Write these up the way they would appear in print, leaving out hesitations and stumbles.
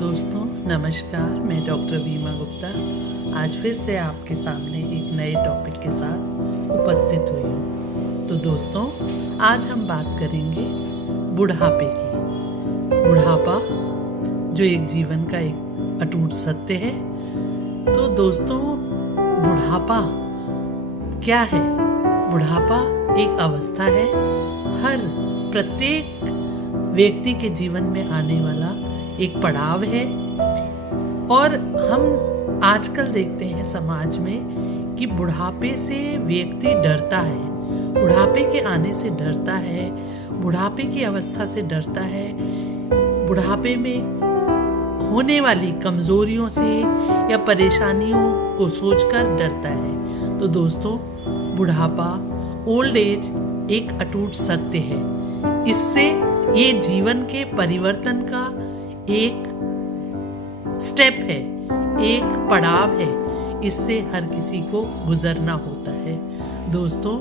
दोस्तों नमस्कार, मैं डॉक्टर वीमा गुप्ता आज फिर से आपके सामने एक नए टॉपिक के साथ उपस्थित हुई हूँ। तो दोस्तों आज हम बात करेंगे बुढ़ापे की। बुढ़ापा जो एक जीवन का एक अटूट सत्य है। तो दोस्तों बुढ़ापा क्या है? बुढ़ापा एक अवस्था है, हर प्रत्येक व्यक्ति के जीवन में आने वाला एक पड़ाव है। और हम आजकल देखते हैं समाज में कि बुढ़ापे से व्यक्ति डरता है, बुढ़ापे के आने से डरता है, बुढ़ापे की अवस्था से डरता है, बुढ़ापे में होने वाली कमजोरियों से या परेशानियों को सोचकर डरता है। तो दोस्तों बुढ़ापा, ओल्ड एज एक अटूट सत्य है। इससे ये जीवन के परिवर्तन का एक स्टेप है, एक पड़ाव है। इससे हर किसी को गुजरना होता है। दोस्तों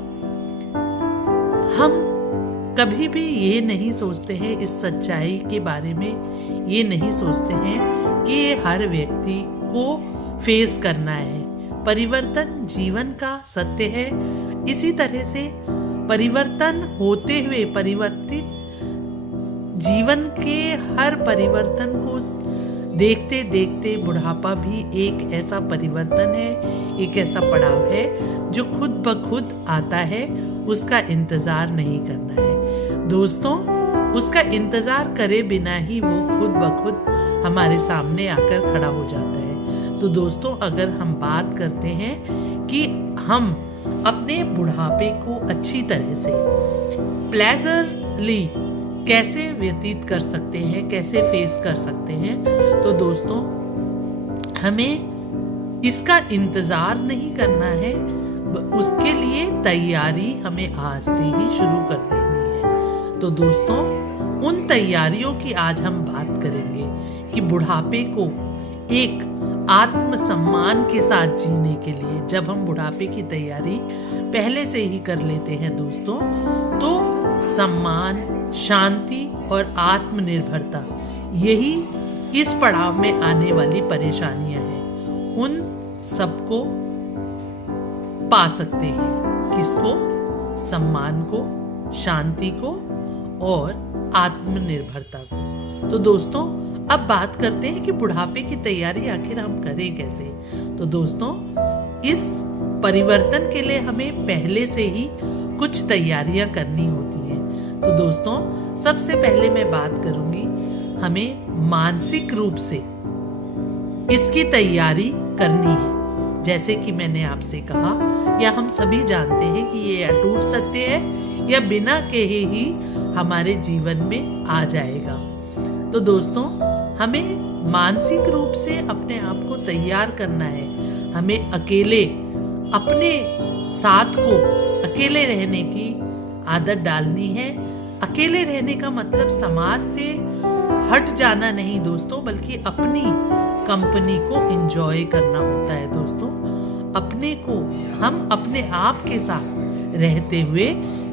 हम कभी भी ये नहीं सोचते हैं, इस सच्चाई के बारे में ये नहीं सोचते हैं कि ये हर व्यक्ति को फेस करना है। परिवर्तन जीवन का सत्य है। इसी तरह से परिवर्तन होते हुए परिवर्तित जीवन के हर परिवर्तन को देखते देखते बुढ़ापा भी एक ऐसा परिवर्तन है, एक ऐसा पड़ाव है जो खुद ब खुद आता है। उसका इंतजार नहीं करना है दोस्तों, उसका इंतजार करे बिना ही वो खुद ब खुद हमारे सामने आकर खड़ा हो जाता है। तो दोस्तों अगर हम बात करते हैं कि हम अपने बुढ़ापे को अच्छी तरह से प्लेजरली कैसे व्यतीत कर सकते हैं, कैसे फेस कर सकते हैं, तो दोस्तों हमें इसका इंतजार नहीं करना है। उसके लिए तैयारी हमें आज से ही शुरू कर देनी है। तो दोस्तों उन तैयारियों की आज हम बात करेंगे कि बुढ़ापे को एक आत्मसम्मान के साथ जीने के लिए जब हम बुढ़ापे की तैयारी पहले से ही कर लेते हैं दोस्तों, तो सम्मान, शांति और आत्मनिर्भरता यही इस पड़ाव में आने वाली परेशानियां हैं। उन सबको पा सकते हैं। किसको? सम्मान को, शांति को और आत्मनिर्भरता को। तो दोस्तों अब बात करते हैं कि बुढ़ापे की तैयारी आखिर हम करें कैसे। तो दोस्तों इस परिवर्तन के लिए हमें पहले से ही कुछ तैयारियां करनी होती हैं। तो दोस्तों सबसे पहले मैं बात करूंगी, हमें मानसिक रूप से इसकी तैयारी करनी है। जैसे कि मैंने आपसे कहा या हम सभी जानते हैं कि ये अटूट सत्य है, या बिना कहे ही हमारे जीवन में आ जाएगा। तो दोस्तों हमें मानसिक रूप से अपने आप को तैयार करना है। हमें अकेले अपने साथ को अकेले रहने की आदत डालनी है। अकेले रहने का मतलब समाज से हट जाना नहीं दोस्तों, बल्कि अपनी कंपनी को एंजॉय करना होता है दोस्तों। अपने को हम अपने आप के साथ रहते हुए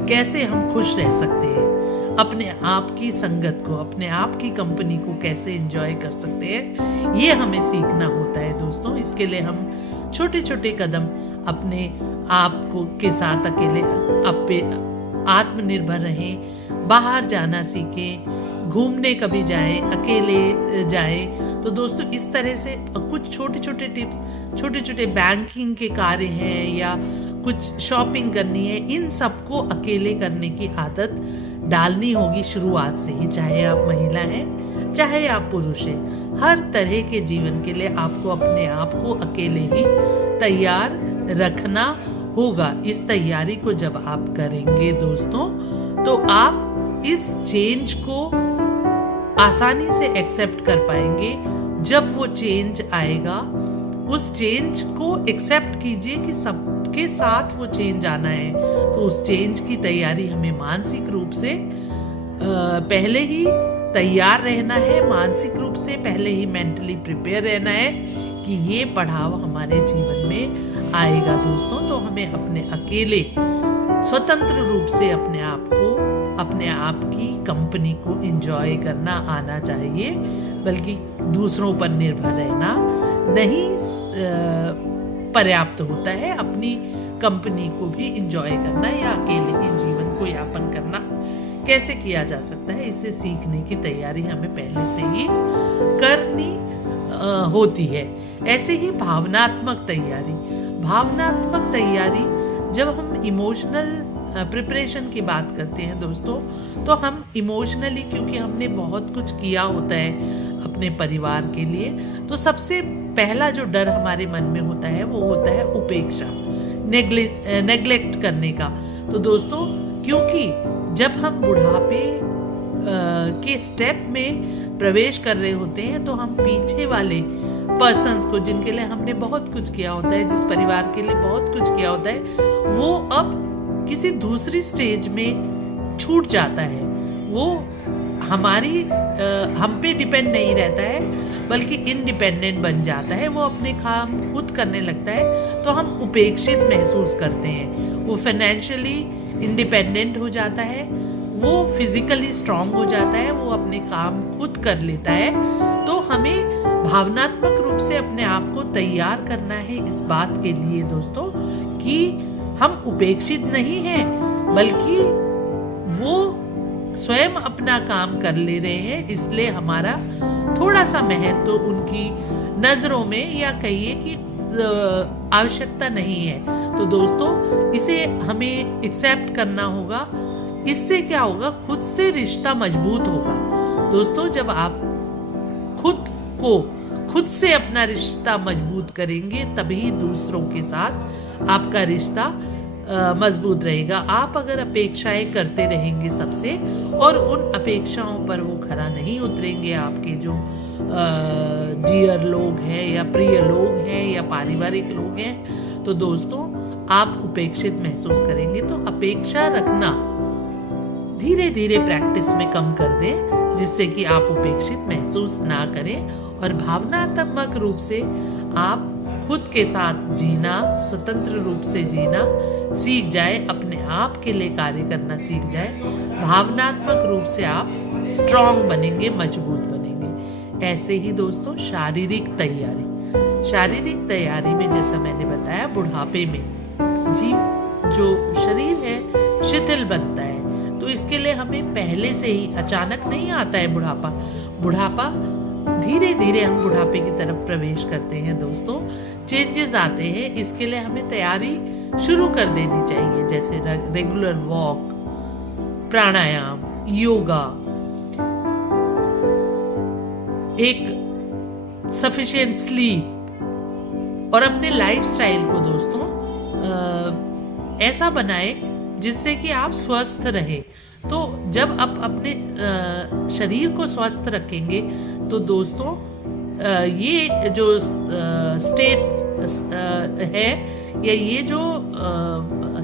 कैसे हम खुश रह सकते हैं, अपने आप की संगत को, अपने आप की कंपनी को कैसे एंजॉय कर सकते हैं, ये हमें सीखना होता है दोस्तों। इसके लिए हम छोटे छोटे कदम अपने आप को के साथ अकेले आत्मनिर्भर रहें, बाहर जाना सीखें, घूमने कभी जाएं, अकेले जाएं। तो दोस्तों इस तरह से कुछ छोटे छोटे टिप्स, छोटे छोटे बैंकिंग के कार्य हैं या कुछ शॉपिंग करनी है, इन सबको अकेले करने की आदत डालनी होगी शुरुआत से ही। चाहे आप महिला हैं, चाहे आप पुरुष हैं, हर तरह के जीवन के लिए आपको अपने आप को अकेले ही तैयार रखना होगा। इस तैयारी को जब आप करेंगे दोस्तों, तो आप इस चेंज को आसानी से एक्सेप्ट कर पाएंगे। जब वो चेंज आएगा, उस चेंज को एक्सेप्ट कीजिए कि सबके साथ वो चेंज आना है। तो उस चेंज की तैयारी हमें मानसिक रूप से पहले ही तैयार रहना है, मानसिक रूप से पहले ही मेंटली प्रिपेयर रहना है कि ये पड़ाव हमारे जीवन में आएगा दोस्तों। तो हमें अपने अकेले स्वतंत्र रूप से अपने आप को, अपने आप की कंपनी को एंजॉय करना आना चाहिए। बल्कि दूसरों पर निर्भर रहना नहीं पर्याप्त होता है। अपनी कंपनी को भी इंजॉय करना या अकेले के जीवन को यापन करना कैसे किया जा सकता है, इसे सीखने की तैयारी हमें पहले से ही करनी होती है। ऐसे ही भावनात्मक तैयारी जब हम इमोशनल प्रिपरेशन की बात करते हैं दोस्तों, तो हम इमोशनली, क्योंकि हमने बहुत कुछ किया होता है अपने परिवार के लिए, तो सबसे पहला जो डर हमारे मन में होता है वो होता है उपेक्षा, नेग्लेक्ट करने का। तो दोस्तों, क्योंकि जब हम बुढ़ापे के स्टेप में प्रवेश कर रहे होते हैं तो हम पीछे वाले पर्सन्स को, जिनके लिए हमने बहुत कुछ किया होता है, जिस परिवार के लिए बहुत कुछ किया होता है, वो अब किसी दूसरी स्टेज में छूट जाता है। वो हम पे डिपेंड नहीं रहता है, बल्कि इंडिपेंडेंट बन जाता है। वो अपने काम खुद करने लगता है, तो हम उपेक्षित महसूस करते हैं। वो फाइनेंशियली इंडिपेंडेंट हो जाता है, वो फिजिकली स्ट्रांग हो जाता है, वो अपने काम खुद कर लेता है। तो हमें भावनात्मक रूप से अपने आप को तैयार करना है इस बात के लिए दोस्तों कि हम उपेक्षित नहीं हैं, बल्कि वो स्वयं अपना काम कर ले रहे हैं, इसलिए हमारा थोड़ा सा महत्व तो उनकी नजरों में, या कहिए कि आवश्यकता नहीं है। तो दोस्तों, इसे हमें एक्सेप्ट करना होगा। इससे क्या होगा, खुद से रिश्ता मजबूत होगा। दोस्तों, जब आप खुद से अपना रिश्ता मजबूत करेंगे, तभी दूसरों के साथ आपका रिश्ता मजबूत रहेगा। आप अगर अपेक्षाएं करते रहेंगे सबसे, और उन अपेक्षाओं पर वो खरा नहीं उतरेंगे, आपके जो डियर लोग हैं या प्रिय लोग हैं या पारिवारिक लोग हैं, तो दोस्तों आप उपेक्षित महसूस करेंगे। तो अपेक्षा रखना धीरे धीरे प्रैक्टिस में कम कर दें, जिससे कि आप उपेक्षित महसूस ना करें, और भावनात्मक रूप से आप खुद के साथ जीना, स्वतंत्र रूप से जीना सीख जाए, अपने आप के लिए कार्य करना सीख जाए। भावनात्मक रूप से आप स्ट्रांग बनेंगे, मजबूत बनेंगे। ऐसे ही दोस्तों, शारीरिक तैयारी में जैसा मैंने बताया, बुढ़ापे में जो शरीर है शिथिल बनता है, तो इसके लिए हमें पहले से ही, अचानक नहीं आता है बुढ़ापा धीरे धीरे हम बुढ़ापे की तरफ प्रवेश करते हैं दोस्तों, चेंजेस आते हैं। इसके लिए हमें तैयारी शुरू कर देनी चाहिए, जैसे रेगुलर वॉक, प्राणायाम, योगा, एक सफिशिएंट स्लीप, और अपने लाइफस्टाइल को दोस्तों ऐसा बनाए जिससे कि आप स्वस्थ रहे। तो जब आप अपने शरीर को स्वस्थ रखेंगे, तो दोस्तों ये जो स्टेट है, या ये जो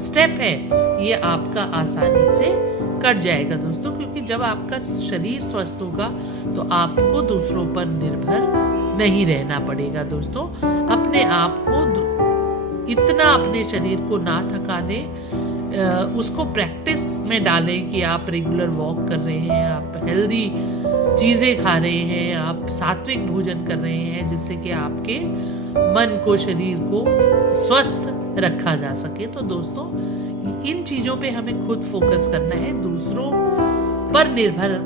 स्टेप है, ये आपका आसानी से कट जाएगा दोस्तों। क्योंकि जब आपका शरीर स्वस्थ होगा, तो आपको दूसरों पर निर्भर नहीं रहना पड़ेगा दोस्तों। अपने आप को इतना, अपने शरीर को ना थका दें, उसको प्रैक्टिस में डालें कि आप रेगुलर वॉक कर रहे हैं, आप हेल्दी चीज़ें खा रहे हैं, आप सात्विक भोजन कर रहे हैं, जिससे कि आपके मन को, शरीर को स्वस्थ रखा जा सके। तो दोस्तों, इन चीज़ों पे हमें खुद फोकस करना है, दूसरों पर निर्भर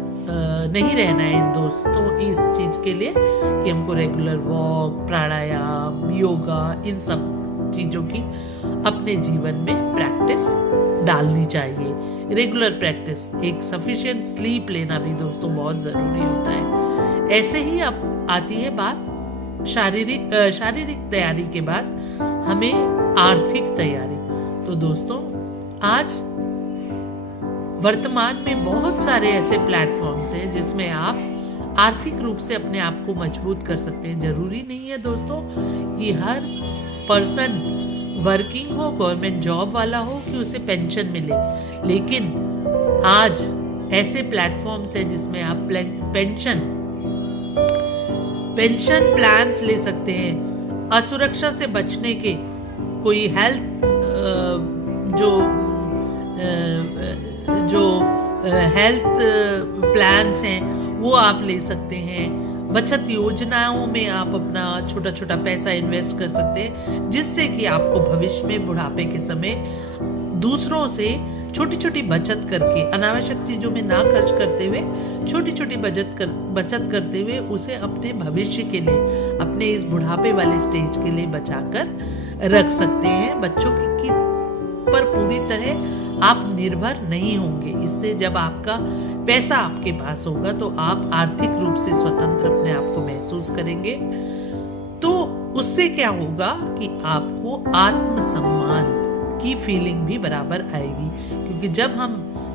नहीं रहना है इन दोस्तों, इस चीज़ के लिए कि हमको रेगुलर वॉक, प्राणायाम, योगा, इन सब चीज़ों की अपने जीवन में प्रैक्टिस डालनी चाहिए। रेगुलर प्रैक्टिस, एक सफिशिएंट स्लीप लेना भी दोस्तों बहुत ज़रूरी होता है। ऐसे ही अब आती है बात शारीरिक तैयारी के बाद हमें आर्थिक तैयारी। तो दोस्तों, आज वर्तमान में बहुत सारे ऐसे प्लेटफॉर्म्स हैं जिसमें आप आर्थिक रूप से अपने आप को मजबूत कर सकते हैं। जरूरी नहीं है दोस्तों कि हर पर्सन वर्किंग हो, गवर्नमेंट जॉब वाला हो, कि उसे पेंशन मिले, लेकिन आज ऐसे प्लेटफॉर्म्स हैं जिसमें आप पेंशन प्लान्स ले सकते हैं। असुरक्षा से बचने के कोई हेल्थ जो हेल्थ प्लान्स हैं वो आप ले सकते हैं। बचत योजनाओं में आप अपना छोटा छोटा पैसा इन्वेस्ट कर सकते हैं, जिससे कि आपको भविष्य में बुढ़ापे के समय दूसरों से छोटी छोटी बचत करके, अनावश्यक चीजों में ना खर्च करते हुए, छोटी छोटी बचत करते हुए उसे अपने भविष्य के लिए, अपने इस बुढ़ापे वाले स्टेज के लिए बचाकर रख सकते हैं। बच्चों की पर पूरी तरह आप निर्भर नहीं होंगे। इससे जब आपका पैसा आपके पास होगा तो आप आर्थिक रूप से स्वतंत्र अपने आप को महसूस करेंगे। तो उससे क्या होगा कि आपको आत्मसम्मान की फीलिंग भी बराबर आएगी, क्योंकि जब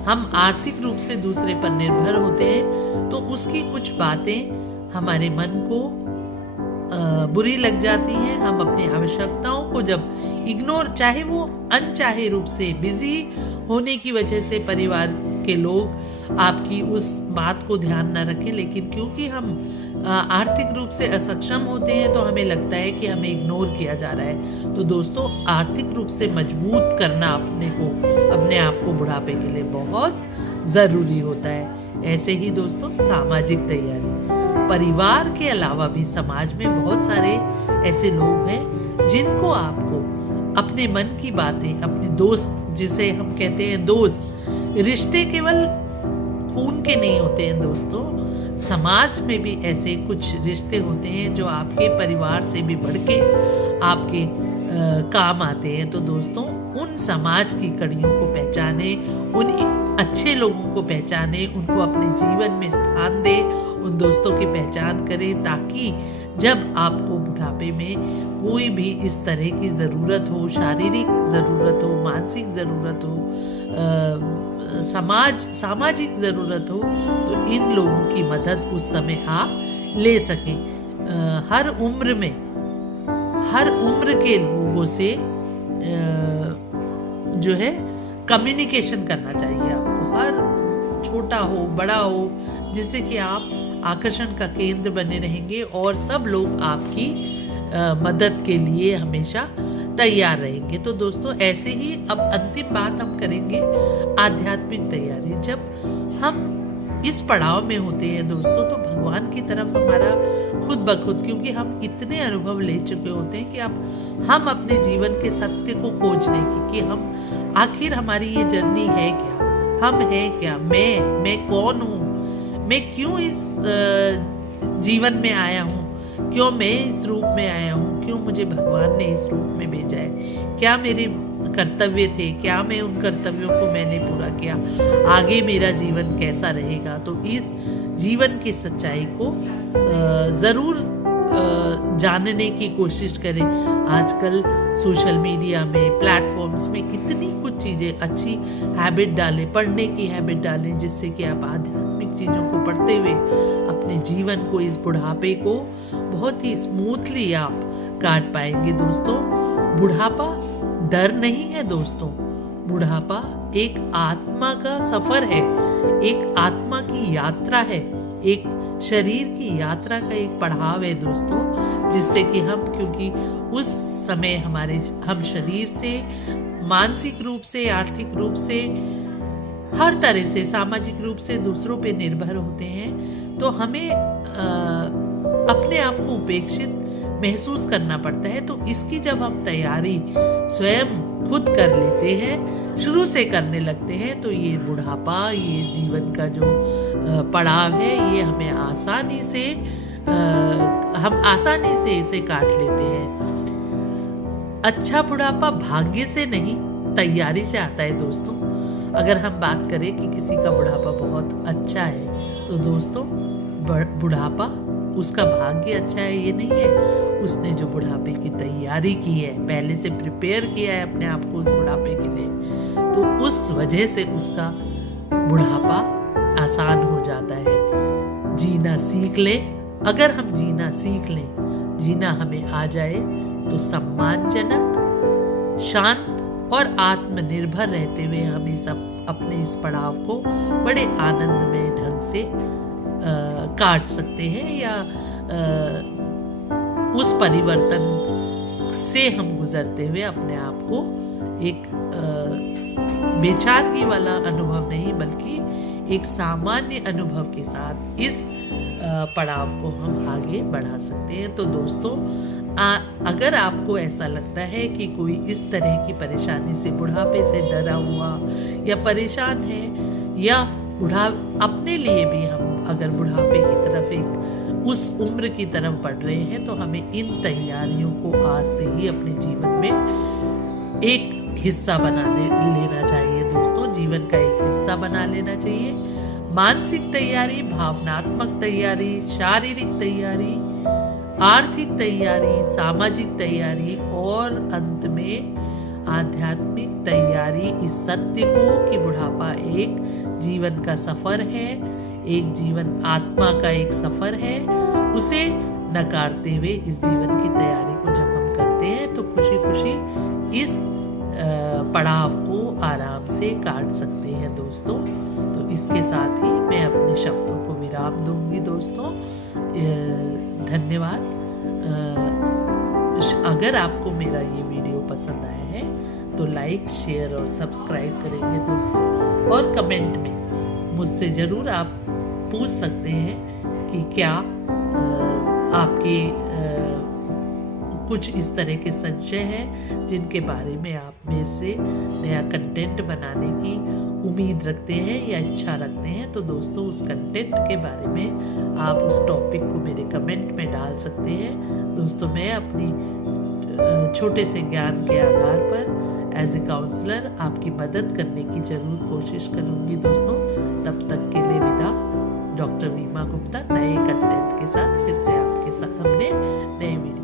हम आर्थिक रूप से दूसरे पर निर्भर होते हैं तो उसकी कुछ बातें हमारे मन को बुरी लग जाती हैं। हम अपनी आवश्यकताओं को जब इग्नोर, चाहे वो अनचाहे रूप से, बिजी होने की वजह से परिवार के लोग आपकी उस बात को ध्यान न रखें, लेकिन क्योंकि हम आर्थिक रूप से असक्षम होते हैं तो हमें लगता है कि हमें इग्नोर किया जा रहा है। तो दोस्तों, आर्थिक रूप से मजबूत करना अपने आप को बुढ़ापे के लिए बहुत ज़रूरी होता है। ऐसे ही दोस्तों, सामाजिक तैयारी, परिवार के अलावा भी समाज में बहुत सारे ऐसे लोग हैं जिनको आपको अपने मन की बातें, अपने दोस्त, जिसे हम कहते हैं दोस्त, रिश्ते केवल खून के नहीं होते हैं दोस्तों, समाज में भी ऐसे कुछ रिश्ते होते हैं जो आपके परिवार से भी बढ़ के आपके काम आते हैं। तो दोस्तों, उन समाज की कड़ियों को पहचाने, उन अच्छे लोगों को पहचाने, उनको अपने जीवन में स्थान दे, उन दोस्तों की पहचान करें, ताकि जब आपको बुढ़ापे में कोई भी इस तरह की ज़रूरत हो, शारीरिक ज़रूरत हो, मानसिक ज़रूरत हो, सामाजिक ज़रूरत हो, तो इन लोगों की मदद उस समय आप ले सकें। हर उम्र के लोगों से जो है कम्युनिकेशन करना चाहिए आपको, हर छोटा हो बड़ा हो, जिससे कि आप आकर्षण का केंद्र बने रहेंगे और सब लोग आपकी मदद के लिए हमेशा तैयार रहेंगे। तो दोस्तों, ऐसे ही अब अंतिम बात हम करेंगे आध्यात्मिक तैयारी। जब हम इस पड़ाव में होते हैं दोस्तों, तो भगवान की तरफ हमारा खुद ब खुद, क्योंकि हम इतने अनुभव ले चुके होते हैं कि अब हम अपने जीवन के सत्य को खोजने की, कि हम आखिर हमारी ये जर्नी है क्या, हम हैं क्या, मैं कौन हूँ, मैं क्यों इस जीवन में आया हूँ, क्यों मैं इस रूप में आया हूँ, क्यों मुझे भगवान ने इस रूप में भेजा है, क्या मेरे कर्तव्य थे, क्या मैं उन कर्तव्यों को मैंने पूरा किया, आगे मेरा जीवन कैसा रहेगा। तो इस जीवन की सच्चाई को ज़रूर जानने की कोशिश करें। आजकल सोशल मीडिया में, प्लेटफॉर्म्स में इतनी कुछ चीज़ें, अच्छी हैबिट डालें, पढ़ने की हैबिट डालें, जिससे कि आप आध्यात्मिक चीज़ों को पढ़ते हुए अपने जीवन को, इस बुढ़ापे को बहुत ही स्मूथली आप काट पाएंगे। दोस्तों, बुढ़ापा डर नहीं है दोस्तों, बुढ़ापा एक आत्मा का सफर है, एक आत्मा की यात्रा है, एक शरीर की यात्रा का एक पड़ाव है दोस्तों, जिससे कि हम, क्योंकि उस समय हम शरीर से, मानसिक रूप से, आर्थिक रूप से, हर तरह से, सामाजिक रूप से दूसरों पे निर्भर होते हैं, तो हमें अपने आप को उपेक्षित महसूस करना पड़ता है। तो इसकी जब हम तैयारी स्वयं खुद कर लेते हैं, शुरू से करने लगते हैं, तो ये बुढ़ापा, ये जीवन का जो पड़ाव है, ये हमें आसानी से हम आसानी से इसे काट लेते हैं। अच्छा बुढ़ापा भाग्य से नहीं, तैयारी से आता है दोस्तों। अगर हम बात करें कि किसी का बुढ़ापा बहुत अच्छा है, तो दोस्तों, बुढ़ापा उसका भाग्य अच्छा है ये नहीं है, उसने जो बुढ़ापे की तैयारी की है, पहले से प्रिपेयर किया है अपने आप को उस बुढ़ापे के लिए, तो उस वजह से उसका बुढ़ापा आसान हो जाता है। जीना सीख ले, अगर हम जीना सीख लें, जीना हमें आ जाए, तो सम्मानजनक, शांत और आत्मनिर्भर रहते हुए हम अपने इस पड़ाव को बड़े आनंदमय ढंग से काट सकते हैं, या उस परिवर्तन से हम गुजरते हुए अपने आप को एक बेचारगी वाला अनुभव नहीं, बल्कि एक सामान्य अनुभव के साथ इस पड़ाव को हम आगे बढ़ा सकते हैं। तो दोस्तों, अगर आपको ऐसा लगता है कि कोई इस तरह की परेशानी से, बुढ़ापे से डरा हुआ या परेशान है, या अपने लिए भी हम अगर बुढ़ापे की तरफ एक उस उम्र की तरफ बढ़ रहे हैं, तो हमें इन तैयारियों को आज से ही अपने जीवन में एक हिस्सा लेना चाहिए। दोस्तों, जीवन का एक हिस्सा बना लेना चाहिए। मानसिक तैयारी, भावनात्मक तैयारी, शारीरिक तैयारी, आर्थिक तैयारी, सामाजिक तैयारी और अंत में आध्यात्मिक तैयारी इस सत्य को कि बुढ़ापा एक जीवन का सफर है, एक जीवन आत्मा का एक सफर है, उसे नकारते हुए इस जीवन की तैयारी को जब हम करते हैं तो खुशी खुशी इस पड़ाव को आराम से काट सकते हैं। दोस्तों, तो इसके साथ ही मैं अपने शब्दों को विराम दूंगी। दोस्तों, धन्यवाद। अगर आपको मेरा ये वीडियो पसंद आया है तो लाइक, शेयर और सब्सक्राइब करेंगे दोस्तों, और कमेंट में मुझसे ज़रूर आप पूछ सकते हैं कि क्या आपके कुछ इस तरह के संशय हैं जिनके बारे में आप मेरे से नया कंटेंट बनाने की उम्मीद रखते हैं या इच्छा रखते हैं। तो दोस्तों, उस कंटेंट के बारे में आप उस टॉपिक को मेरे कमेंट में डाल सकते हैं। दोस्तों, मैं अपनी छोटे से ज्ञान के आधार पर एज ए काउंसलर आपकी मदद करने की जरूर कोशिश करूंगी। दोस्तों, तब तक के लिए विदा। डॉक्टर वीमा गुप्ता नए कंटेंट के साथ फिर से आपके सामने नए वीडियो